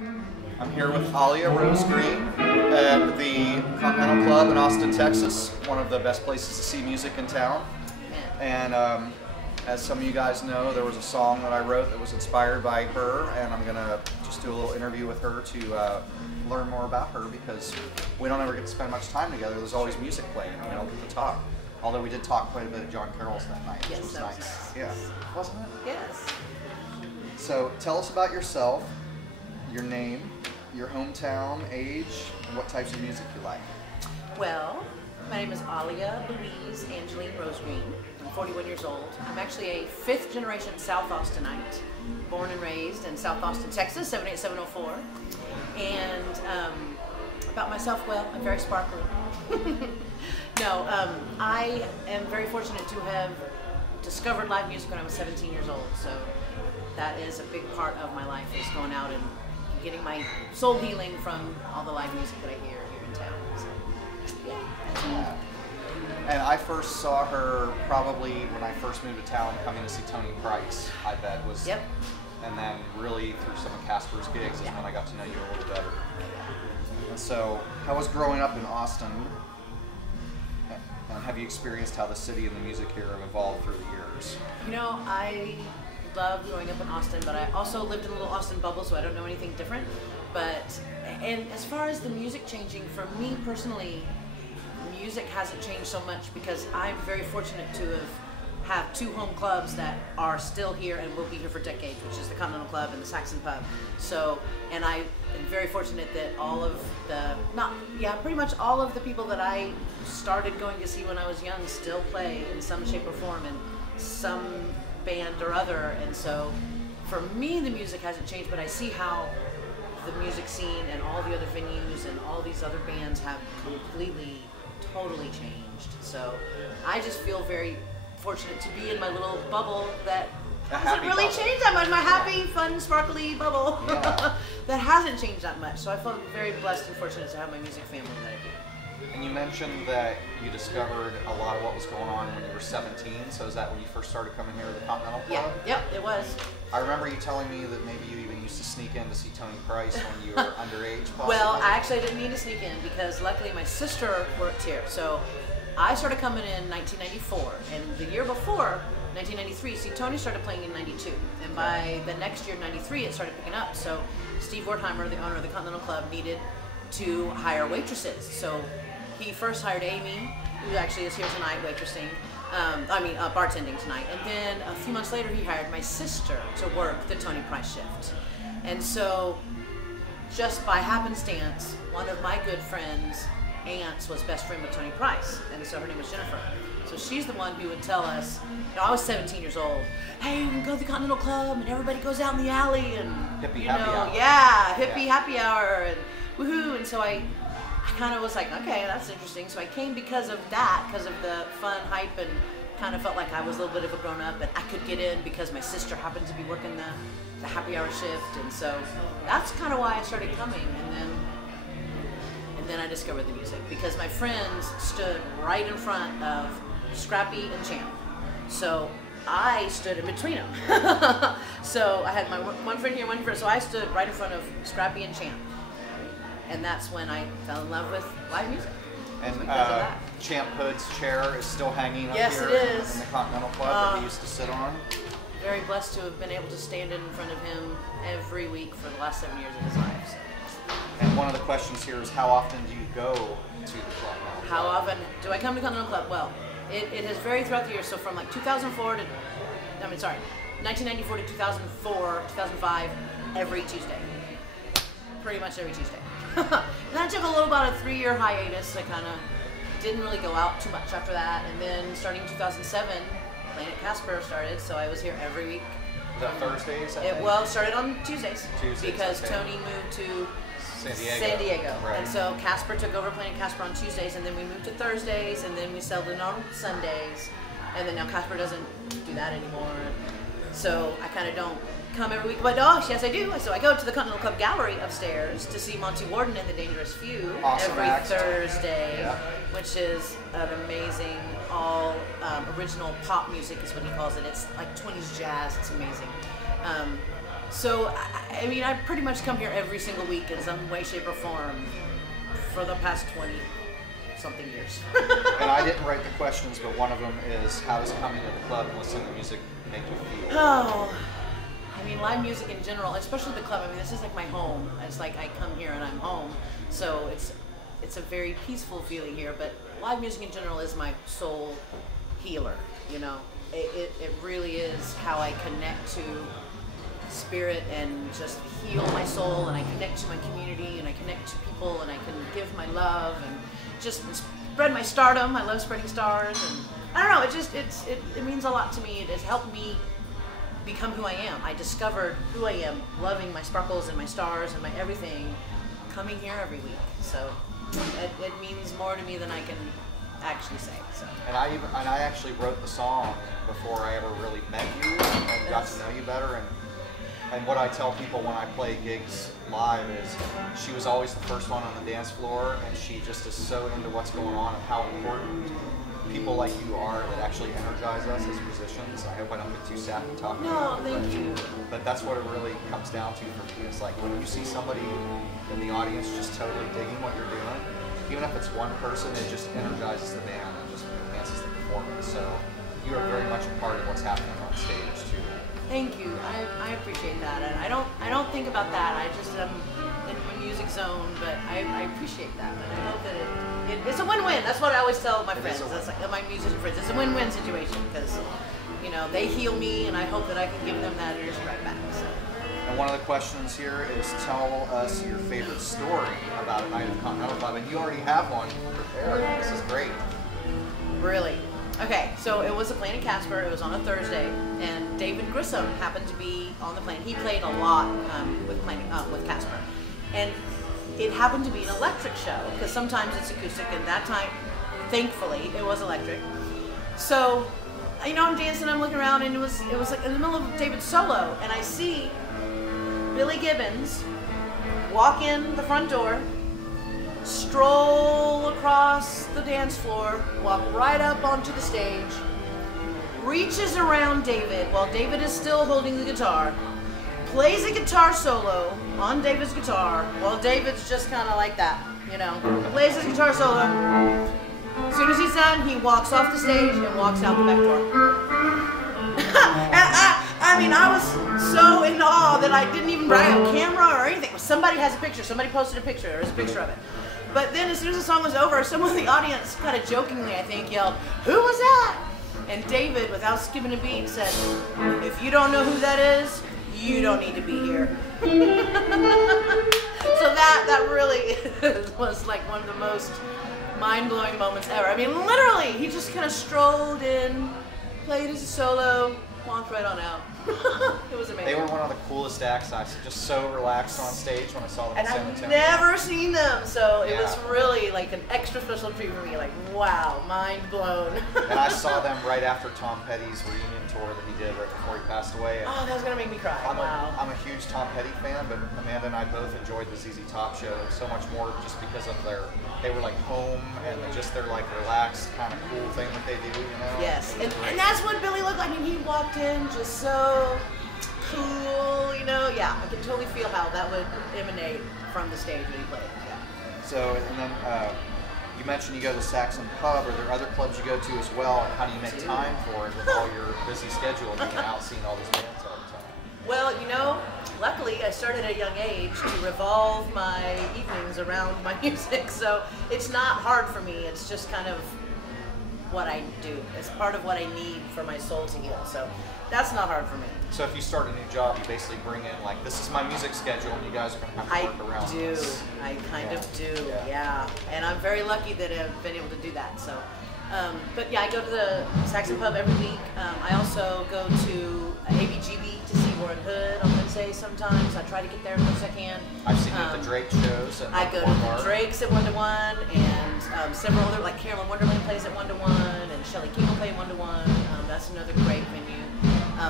I'm here with Alia Rose Green at the Continental Club in Austin, Texas, one of the best places to see music in town. And as some of you guys know, there was a song that I wrote that was inspired by her, and I'm going to just do a little interview with her to learn more about her, because we don't ever get to spend much time together. There's always music playing, and we don't get to talk. Although we did talk quite a bit at John Carroll's that night, which was nice. Yeah, wasn't it? Yes. So tell us about yourself, your name, your hometown, age, and what types of music you like. Well, my name is Alia Louise Angeline Rose Green. I'm 41 years old. I'm actually a fifth generation South Austinite, born and raised in South Austin, Texas, 78704. And about myself, well, I'm very sparkly. No, I am very fortunate to have discovered live music when I was 17 years old. So that is a big part of my life, is going out and getting my soul healing from all the live music that I hear here in town. So, yeah, that's me. And I first saw her probably when I first moved to town, coming to see Tony Price, I bet was. Yep. And then really through some of Casper's gigs is when I got to know you a little better. And so, how was growing up in Austin? And have you experienced how the city and the music here have evolved through the years? You know, I loved growing up in Austin, but I also lived in a little Austin bubble, so I don't know anything different. And as far as the music changing, for me personally, music hasn't changed so much because I'm very fortunate to have two home clubs that are still here and will be here for decades, which is the Continental Club and the Saxon Pub. So, and I am very fortunate that all of the, pretty much all of the people that I started going to see when I was young still play in some shape or form in some band or other. And so for me, the music hasn't changed, but I see how the music scene and all the other venues and all these other bands have completely, totally changed. So I just feel very fortunate to be in my little bubble that hasn't really changed that much. My happy, fun, sparkly bubble that hasn't changed that much. So I feel very blessed and fortunate to have my music family that I do. And you mentioned that you discovered a lot of what was going on when you were 17. So is that when you first started coming here to the Continental Club? Yeah, yep, it was. I remember you telling me that maybe you even used to sneak in to see Tony Price when you were underage, possibly. Well, I actually didn't need to sneak in because luckily my sister worked here. So I started coming in 1994, and the year before, 1993, see, Tony started playing in 92, and by the next year, 93, it started picking up. So Steve Wertheimer, the owner of the Continental Club, needed to hire waitresses. So he first hired Amy, who actually is here tonight waitressing, bartending tonight. And then a few months later, he hired my sister to work the Tony Price shift. And so just by happenstance, one of my good friends' aunts was best friend with Tony Price. And so her name was Jennifer. So she's the one who would tell us, I was 17 years old, hey, we can go to the Continental Club and everybody goes out in the alley and, hippie happy hour. Yeah, hippie happy hour and woohoo. And so I kind of was like, okay, that's interesting. So I came because of that, because of the fun hype, and kind of felt like I was a little bit of a grown-up, and I could get in because my sister happened to be working the happy hour shift. And so that's kind of why I started coming. And then I discovered the music because my friends stood right in front of Scrappy and Champ. So I stood in between them. So I had my one friend here, one friend, so I stood right in front of Scrappy and Champ. And that's when I fell in love with live music. And Champ Hood's chair is still hanging up yes, here it is. in the Continental Club that he used to sit on. Very blessed to have been able to stand in front of him every week for the last 7 years of his life. So. And one of the questions here is, how often do you go to the club now? How often do I come to Continental Club? Well, it has varied throughout the years. So from like 1994 to 2004, 2005, every Tuesday. Pretty much every Tuesday. And I took a little about a 3-year hiatus. I kind of didn't really go out too much after that. And then starting in 2007, Planet Casper started, so I was here every week. Was that Thursdays? It started on Tuesdays. Because okay. Tony moved to San Diego. Right. And so Casper took over Planet Casper on Tuesdays, and then we moved to Thursdays, and then we settled in on Sundays. And then now Casper doesn't do that anymore. So I kind of don't come every week, but yes I do. So I go to the Continental Club Gallery upstairs to see Monty Warden and the Dangerous Few every Thursday, which is an amazing all original pop music is what he calls it. It's like 20s jazz. It's amazing. So I mean, I pretty much come here every single week in some way, shape, or form for the past 20-something years. And I didn't write the questions, but one of them is, how does coming to the club and listening to music make you feel? Oh, I mean, live music in general, especially the club. I mean, this is like my home. It's like I come here and I'm home. So it's a very peaceful feeling here. But live music in general is my soul healer, you know. It really is how I connect to spirit and just heal my soul, and I connect to my community, and I connect to people, and I can give my love and just spread my stardom. I love spreading stars, and I don't know, it means a lot to me. It has helped me become who I am. I discovered who I am, loving my sparkles and my stars and my everything, coming here every week. So it means more to me than I can actually say. So. And I actually wrote the song before I ever really met you and got to know you better. And what I tell people when I play gigs live is, she was always the first one on the dance floor, and she just is so into what's going on and how important people like you are that actually energize us as musicians. I hope I don't get too sappy talking No, about it. thank you. But that's what it really comes down to for me. It's like when you see somebody in the audience just totally digging what you're doing, even if it's one person, it just energizes the band and just enhances the performance. So you are very much a part of what's happening on stage too. Thank you. I appreciate that, and I don't think about that. I just am in my music zone, but I appreciate that, and I hope that it's a win-win. That's what I always tell my friends. That's like my musician friends. It's a win-win situation because, you know, they heal me, and I hope that I can give them that energy right back. So. And one of the questions here is, tell us your favorite story about a night at the Continental Club, and you already have one prepared. This is great. Really? Okay, so it was a plane in Casper. It was on a Thursday, and David Grissom happened to be on the plane. He played a lot with Casper, and it happened to be an electric show because sometimes it's acoustic, and that time, thankfully, it was electric. So, you know, I'm dancing, I'm looking around, and it was like in the middle of David's solo, and I see Billy Gibbons walk in the front door, stroll across the dance floor, walk right up onto the stage, reaches around David while David is still holding the guitar, plays a guitar solo on David's guitar while David's just kind of like that, you know, plays his guitar solo. As soon as he's done, he walks off the stage and walks out the back door. And I mean, I was so in awe that I didn't even bring a camera or anything. Somebody has a picture. Somebody posted a picture. There's a picture of it. But then as soon as the song was over, someone in the audience, kind of jokingly, I think, yelled, "Who was that?" And David, without skipping a beat, said, "If you don't know who that is, you don't need to be here." So that really was like one of the most mind-blowing moments ever. I mean, literally, he just kind of strolled in, played his solo, walked right on out. It was amazing. They were one of the coolest acts. I was just so relaxed on stage when I saw them in San And Antonio. I've never seen them, so it Yeah. was really like an extra special treat for me. Like, wow, mind blown. And I saw them right after Tom Petty's reunion tour that he did right before he passed away. And Oh, that was gonna make me cry. I'm Wow. a huge Tom Petty fan, but Amanda and I both enjoyed the ZZ Top show so much more just because of they were like home and just their like relaxed kind of cool thing that they do, you know? Yes, and that's what Billy looked like. I mean, he walked in just so cool, you know? Yeah, I can totally feel how that would emanate from the stage when he played. Yeah. So, and then you mentioned you go to Saxon Pub. Are there other clubs you go to as well? And how do you make time for it with all your busy schedule and being out seeing all these bands all the time? Well, you know, luckily I started at a young age to revolve my evenings around my music, so it's not hard for me. It's just kind of what I do. It's part of what I need for my soul to heal, so that's not hard for me. So if you start a new job, you basically bring in like, this is my music schedule, and you guys are going to have to work around this. I kind of do, yeah. And I'm very lucky that I've been able to do that. So, but yeah, I go to the Saxon Pub every week. I also go to ABGB to see Warren Hood on Wednesdays sometimes. I try to get there as much as I can. I've seen you at the Drake shows. And I go to the Drake's at 1 to 1, and several other, like Carolyn Wonderland plays at 1 to 1, and Shelley King will play 1 to 1. That's another great venue.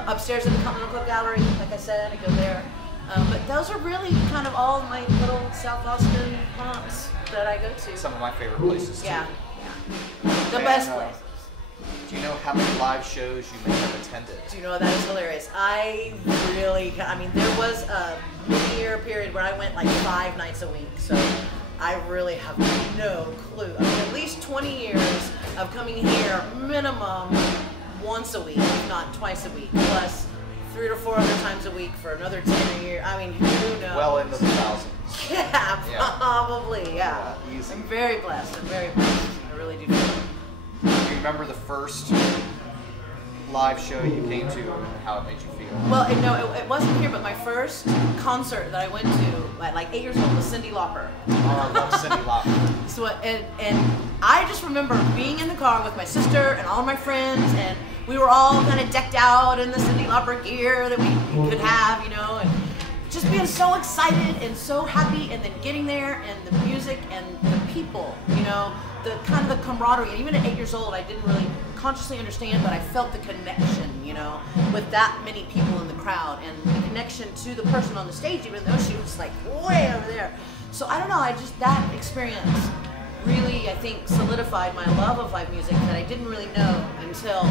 Upstairs in the Continental Club Gallery, like I said, I go there. But those are really kind of all my little South Austin haunts that I go to. Some of my favorite places too. Yeah, the best places. Do you know how many live shows you may have attended? Do you know, that is hilarious. I mean, there was a mid-year period where I went like 5 nights a week, so I really have no clue. I mean, at least 20 years of coming here minimum once a week, if not twice a week, plus 3 or 4 other times a week for another 10 a year. I mean, who knows? Well into the thousands. Yeah, probably, yeah. Easy. I'm very blessed. I really do feel it. Do you remember the first live show you came to and how it made you feel? Well, it wasn't here, but my first concert that I went to at like 8 years old was Cyndi Lauper. Oh, I love Cyndi Lauper. So, and I just remember being in the car with my sister and all of my friends, and we were all kind of decked out in the Cyndi Lauper gear that we could have, you know, and just being so excited and so happy, and then getting there and the music and the people, you know, the kind of the camaraderie. And even at 8 years old, I didn't really consciously understand, but I felt the connection, you know, with that many people in the crowd, and the connection to the person on the stage, even though she was like way over there. So I don't know, that experience really, I think, solidified my love of live music that I didn't really know until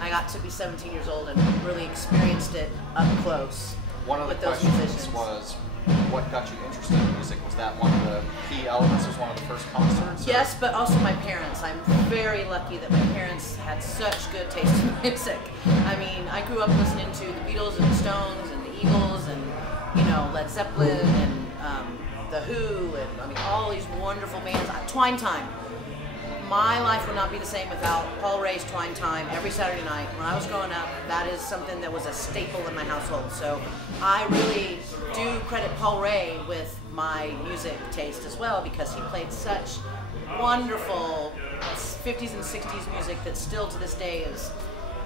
I got to be 17 years old and really experienced it up close. One of the with those questions musicians. was, what got you interested in music? Was that one of the key elements? Was one of the first concerts? Or? Yes, but also my parents. I'm very lucky that my parents had such good taste in music. I mean, I grew up listening to the Beatles and the Stones and the Eagles and, you know, Led Zeppelin and the Who, and I mean, all these wonderful bands. Twine Time. My life would not be the same without Paul Ray's Twine Time every Saturday night. When I was growing up, that is something that was a staple in my household. So I really do credit Paul Ray with my music taste as well, because he played such wonderful 50s and 60s music that still to this day is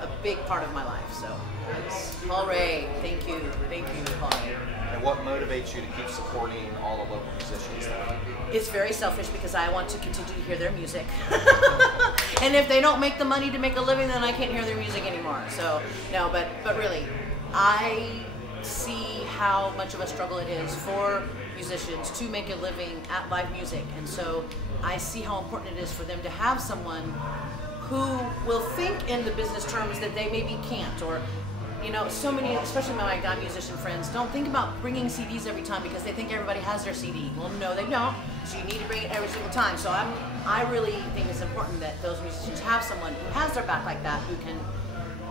a big part of my life. So Paul Ray, thank you, Paul Ray. And what motivates you to keep supporting all the local musicians? It's very selfish, because I want to continue to hear their music. And if they don't make the money to make a living, then I can't hear their music anymore. So, no, but really, I see how much of a struggle it is for musicians to make a living at live music. And so I see how important it is for them to have someone who will think in the business terms that they maybe can't, or you know, so many, especially my non-musician friends, don't think about bringing CDs every time because they think everybody has their CD. Well, no, they don't. So you need to bring it every single time. So I really think it's important that those musicians have someone who has their back like that, who can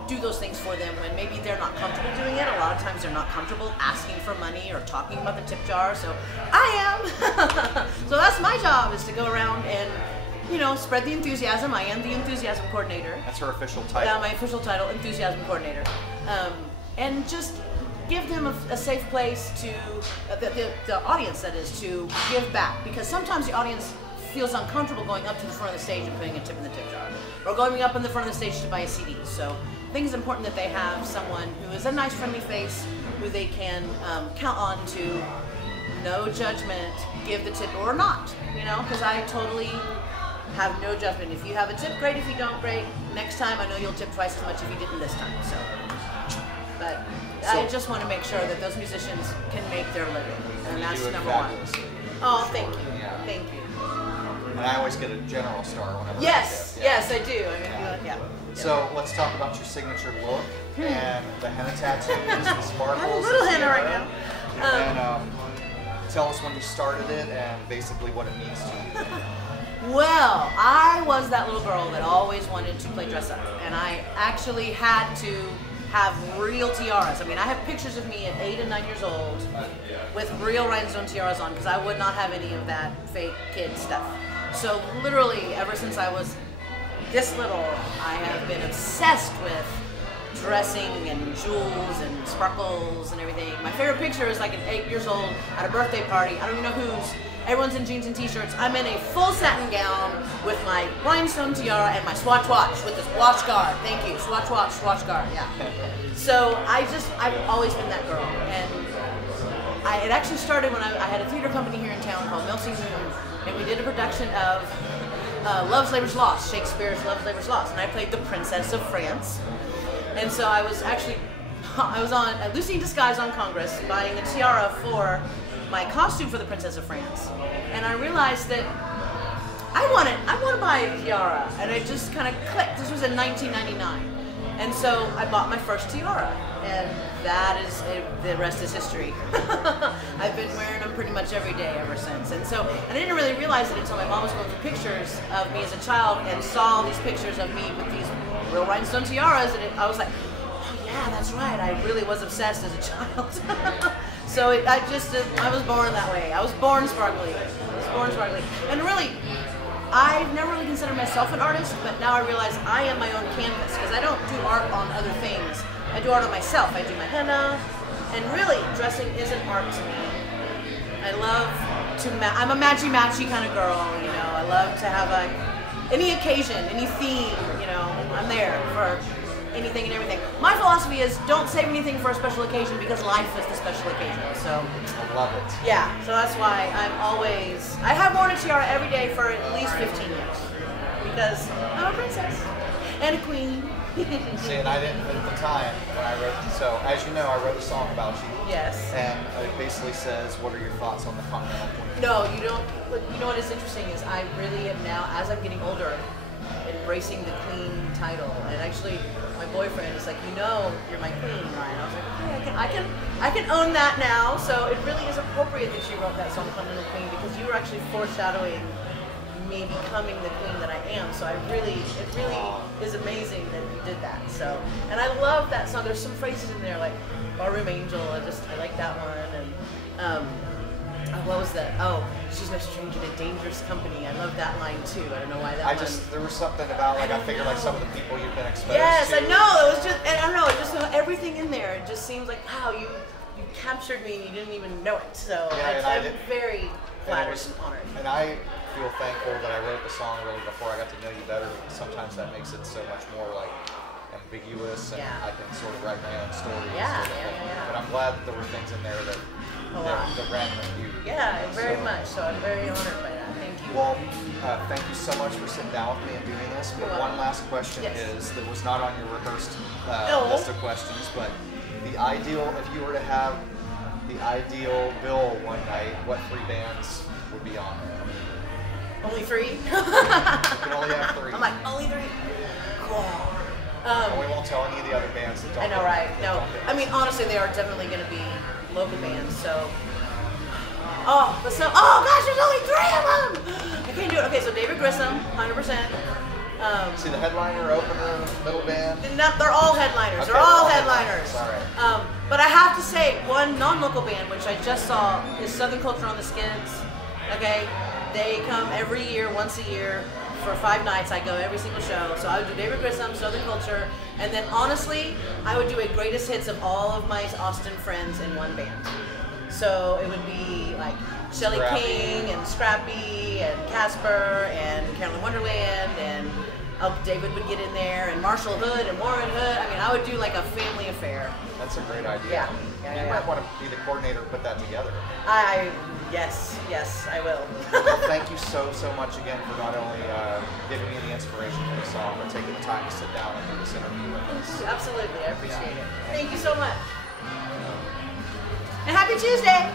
do those things for them when maybe they're not comfortable doing it. A lot of times they're not comfortable asking for money or talking about the tip jar. So I am. So that's my job, is to go around and, you know, spread the enthusiasm. I am the enthusiasm coordinator. That's her official title. Yeah, my official title, enthusiasm coordinator. And just give them a safe place to, the audience that is, to give back. Because sometimes the audience feels uncomfortable going up to the front of the stage and putting a tip in the tip jar, or going up in the front of the stage to buy a CD. So I think it's important that they have someone who is a nice, friendly face, who they can count on to, no judgment, give the tip or not, you know, because I totally have no judgment. If you have a tip, great. If you don't, great. Next time, I know you'll tip twice as much if you didn't this time. So, but I just want to make sure that those musicians can make their living, and that's number one. Oh, thank you, yeah. Thank you. And I always get a general star whenever Yes, I yes, I do. I mean, yeah. So let's talk about your signature look and the henna tattoos, the sparkles. I have a little henna right now. And tell us when you started it and basically what it means to you. Well, I was that little girl that always wanted to play dress up, and I actually had to have real tiaras. I mean, I have pictures of me at 8 and 9 years old with real rhinestone tiaras on, because I would not have any of that fake kid stuff. So literally, ever since I was this little, I have been obsessed with dressing and jewels and sparkles and everything. My favorite picture is like at 8 years old at a birthday party. I don't even know whose. Everyone's in jeans and t-shirts. I'm in a full satin gown with my rhinestone tiara and my Swatch watch with this watch guard. Thank you, Swatch watch, Swatch guard, yeah. So I've always been that girl. And it actually started when I had a theater company here in town called Melting Moon, and we did a production of Love's Labour's Lost, Shakespeare's Love's Labour's Lost, and I played the Princess of France. And so I was on Lucy in Disguise on Congress buying a tiara for my costume for the Princess of France. And I realized that I want to buy a tiara, and it just kind of clicked. This was in 1999, and so I bought my first tiara, and that is the rest is history. I've been wearing them pretty much every day ever since, and I didn't really realize it until my mom was going through pictures of me as a child and saw these pictures of me with these real rhinestone tiaras, and I was like, oh yeah, that's right. I really was obsessed as a child. So I was born that way. I was born sparkly. And really, I've never really considered myself an artist, but now I realize I am my own canvas because I don't do art on other things. I do art on myself. I do my henna, and really, dressing is an art to me. I love to I'm a matchy-matchy kind of girl, you know. I love to have any occasion, any theme, you know. I'm there for anything and everything. My philosophy is don't save anything for a special occasion because life is the special occasion. So I love it. Yeah, so that's why I have worn a tiara every day for at least 15 years because I'm a princess and a queen. See, and I didn't at the time when I wrote. So as you know, I wrote a song about you. Yes. And it basically says, "What are your thoughts on the Continental Queen?" No, you don't. You know what is interesting is I really am now, as I'm getting older, embracing the queen title. And actually, my boyfriend is like, you know, you're my queen, Ryan. I was like, okay, I can own that now. So it really is appropriate that you wrote that song, Continental Queen, because you were actually foreshadowing me becoming the queen that I am. So it really is amazing that you did that. So, and I love that song. There's some phrases in there like Barroom Angel. I like that one. And what was that? Oh, she's no stranger to dangerous company. I love that line too. I don't know why that. There was something about like I figured like some of the people you've been exposed yes, to. Yes, I know. It was just, and I don't know. It just everything in there. It just seems like wow, you captured me and you didn't even know it. So yeah, I'm very flattered and honored. And I feel thankful that I wrote the song really before I got to know you better. Sometimes that makes it so much more like ambiguous, and I can sort of write my own story. Yeah. But I'm glad that there were things in there that ran with you. Yeah, very much. So I'm very honored by that. Thank you. Well, thank you so much for sitting down with me and doing this. But one last question is that was not on your rehearsed list of questions, but the ideal, if you were to have the ideal bill one night, what 3 bands would be on there? Only 3? You can only have 3. I'm like, only 3? Cool. And we won't tell any of the other bands that don't. I know, right? No. I mean, honestly, they are definitely going to be local bands, so. Oh gosh, there's only 3 of them! I can't do it. Okay, so David Grissom, 100%. See the headliner, opener, middle band? They're all headliners. Okay, they're all headliners. All right. But I have to say, one non-local band, which I just saw, is Southern Culture on the Skids. Okay? They come every year, once a year, for 5 nights. I go every single show. So I would do David Grissom, Southern Culture, and then honestly, I would do a greatest hits of all of my Austin friends in one band. So it would be like Shelly King and Scrappy and Casper and Carolyn Wonderland and David would get in there and Marshall Hood and Warren Hood. I mean, I would do like a family affair. That's a great idea. Yeah. You might want to be the coordinator and put that together. Yes, I will. Well, thank you so much again for not only giving me the inspiration for the song, but taking the time to sit down and do this interview with us. Absolutely, I appreciate it. Thank you so much. And happy Tuesday!